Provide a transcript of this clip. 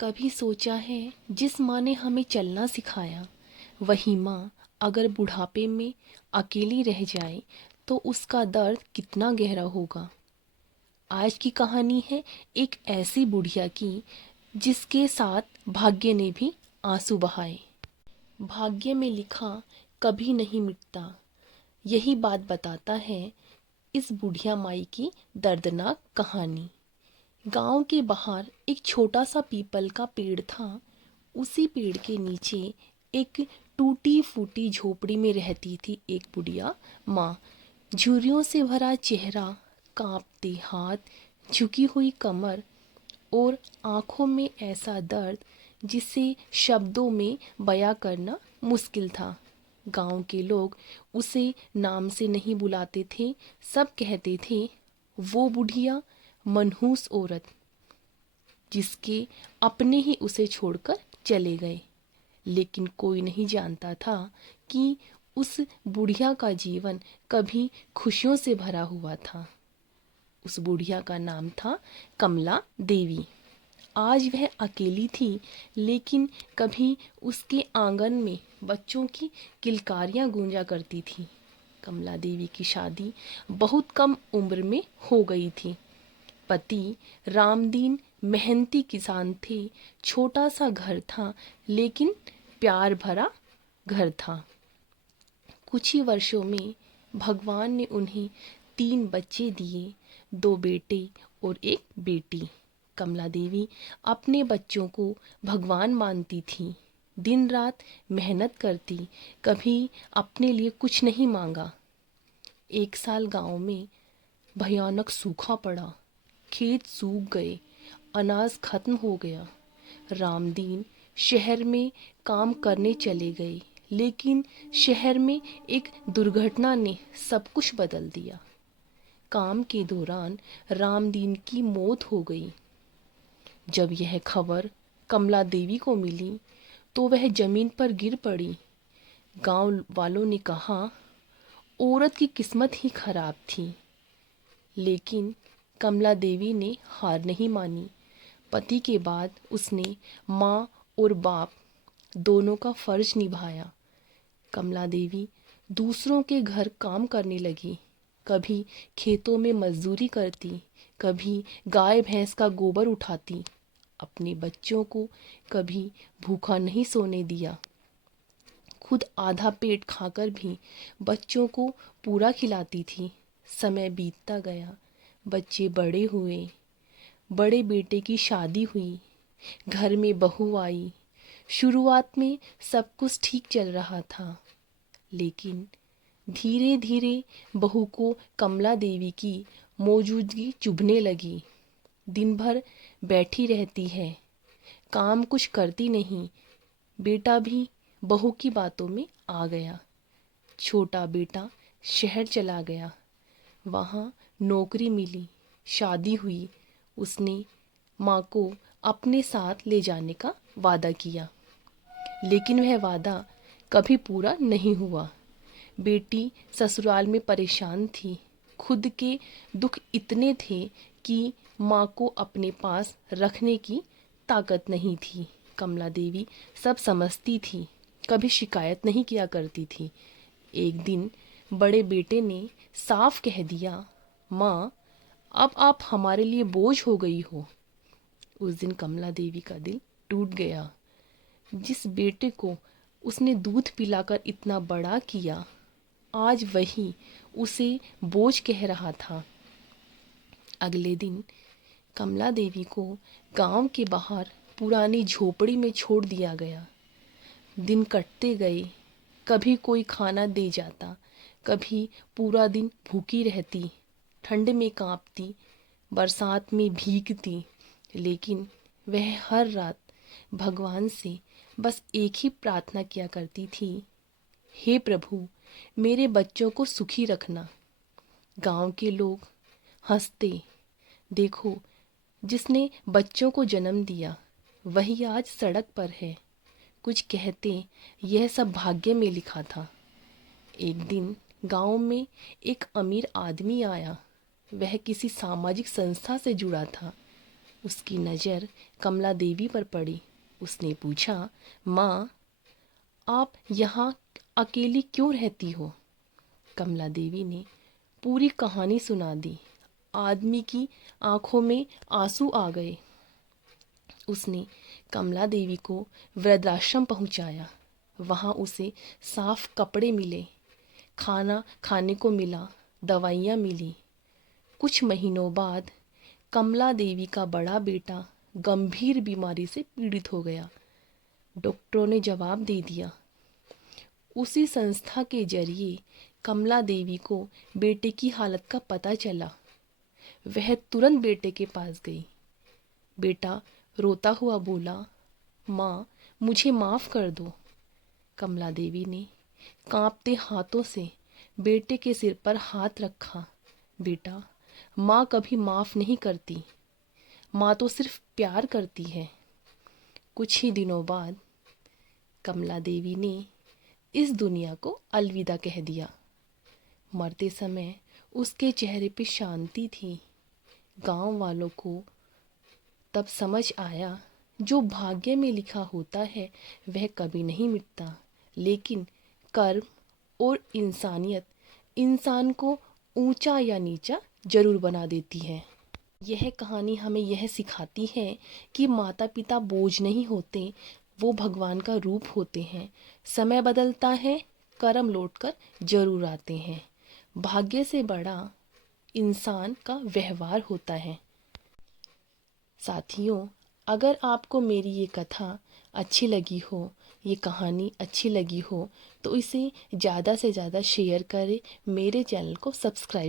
कभी सोचा है जिस माँ ने हमें चलना सिखाया, वही माँ अगर बुढ़ापे में अकेली रह जाए तो उसका दर्द कितना गहरा होगा। आज की कहानी है एक ऐसी बुढ़िया की जिसके साथ भाग्य ने भी आंसू बहाए। भाग्य में लिखा कभी नहीं मिटता, यही बात बताता है इस बुढ़िया माई की दर्दनाक कहानी। गांव के बाहर एक छोटा सा पीपल का पेड़ था। उसी पेड़ के नीचे एक टूटी फूटी झोपड़ी में रहती थी एक बुढ़िया माँ। झुर्रियों से भरा चेहरा, कांपते हाथ, झुकी हुई कमर और आंखों में ऐसा दर्द जिसे शब्दों में बयां करना मुश्किल था। गांव के लोग उसे नाम से नहीं बुलाते थे, सब कहते थे वो बुढ़िया मनहूस औरत जिसके अपने ही उसे छोड़कर चले गए। लेकिन कोई नहीं जानता था कि उस बुढ़िया का जीवन कभी खुशियों से भरा हुआ था। उस बुढ़िया का नाम था कमला देवी। आज वह अकेली थी, लेकिन कभी उसके आंगन में बच्चों की किलकारियां गूंजा करती थी। कमला देवी की शादी बहुत कम उम्र में हो गई थी। पति रामदीन मेहनती किसान थे। छोटा सा घर था, लेकिन प्यार भरा घर था। कुछ ही वर्षों में भगवान ने उन्हें 3 बच्चे दिए, 2 बेटे और एक बेटी। कमला देवी अपने बच्चों को भगवान मानती थी। दिन रात मेहनत करती, कभी अपने लिए कुछ नहीं मांगा। एक साल गांव में भयानक सूखा पड़ा। खेत सूख गए, अनाज खत्म हो गया। रामदीन शहर में काम करने चले गए, लेकिन शहर में एक दुर्घटना ने सब कुछ बदल दिया। काम के दौरान रामदीन की मौत हो गई। जब यह खबर कमला देवी को मिली तो वह जमीन पर गिर पड़ी। गांव वालों ने कहा औरत की किस्मत ही खराब थी, लेकिन कमला देवी ने हार नहीं मानी। पति के बाद उसने माँ और बाप दोनों का फर्ज निभाया। कमला देवी दूसरों के घर काम करने लगी। कभी खेतों में मजदूरी करती, कभी गाय भैंस का गोबर उठाती। अपने बच्चों को कभी भूखा नहीं सोने दिया। खुद आधा पेट खाकर भी बच्चों को पूरा खिलाती थी। समय बीतता गया, बच्चे बड़े हुए। बड़े बेटे की शादी हुई, घर में बहू आई। शुरुआत में सब कुछ ठीक चल रहा था, लेकिन धीरे धीरे बहू को कमला देवी की मौजूदगी चुभने लगी। दिन भर बैठी रहती है, काम कुछ करती नहीं। बेटा भी बहू की बातों में आ गया। छोटा बेटा शहर चला गया, वहाँ नौकरी मिली, शादी हुई। उसने माँ को अपने साथ ले जाने का वादा किया, लेकिन वह वादा कभी पूरा नहीं हुआ। बेटी ससुराल में परेशान थी। खुद के दुख इतने थे कि माँ को अपने पास रखने की ताकत नहीं थी। कमला देवी सब समझती थी, कभी शिकायत नहीं किया करती थी। एक दिन बड़े बेटे ने साफ कह दिया, माँ अब आप हमारे लिए बोझ हो गई हो। उस दिन कमला देवी का दिल टूट गया। जिस बेटे को उसने दूध पिलाकर इतना बड़ा किया, आज वही उसे बोझ कह रहा था। अगले दिन कमला देवी को गांव के बाहर पुरानी झोपड़ी में छोड़ दिया गया। दिन कटते गए, कभी कोई खाना दे जाता, कभी पूरा दिन भूखी रहती, ठंड में कांपती, बरसात में भीगती। लेकिन वह हर रात भगवान से बस एक ही प्रार्थना किया करती थी, हे प्रभु मेरे बच्चों को सुखी रखना। गांव के लोग हंसते, देखो जिसने बच्चों को जन्म दिया वही आज सड़क पर है। कुछ कहते यह सब भाग्य में लिखा था। एक दिन गांव में एक अमीर आदमी आया। वह किसी सामाजिक संस्था से जुड़ा था। उसकी नज़र कमला देवी पर पड़ी। उसने पूछा, माँ, आप यहाँ अकेली क्यों रहती हो? कमला देवी ने पूरी कहानी सुना दी। आदमी की आंखों में आंसू आ गए। उसने कमला देवी को वृद्धाश्रम पहुंचाया। वहां उसे साफ कपड़े मिले, खाना खाने को मिला, दवाइयाँ मिली। कुछ महीनों बाद कमला देवी का बड़ा बेटा गंभीर बीमारी से पीड़ित हो गया। डॉक्टरों ने जवाब दे दिया। उसी संस्था के जरिए कमला देवी को बेटे की हालत का पता चला। वह तुरंत बेटे के पास गई। बेटा रोता हुआ बोला, माँ, मुझे माफ़ कर दो। कमला देवी ने कांपते हाथों से बेटे के सिर पर हाथ रखा। बेटा, माँ कभी माफ़ नहीं करती, माँ तो सिर्फ प्यार करती है। कुछ ही दिनों बाद कमला देवी ने इस दुनिया को अलविदा कह दिया। मरते समय उसके चेहरे पे शांति थी। गांव वालों को तब समझ आया, जो भाग्य में लिखा होता है वह कभी नहीं मिटता, लेकिन कर्म और इंसानियत इंसान को ऊंचा या नीचा जरूर बना देती है। यह कहानी हमें यह सिखाती है कि माता पिता बोझ नहीं होते, वो भगवान का रूप होते हैं। समय बदलता है, कर्म लौटकर जरूर आते हैं। भाग्य से बड़ा इंसान का व्यवहार होता है। साथियों, अगर आपको मेरी ये कथा अच्छी लगी हो, ये कहानी अच्छी लगी हो, तो इसे ज़्यादा से ज़्यादा शेयर करें, मेरे चैनल को सब्सक्राइब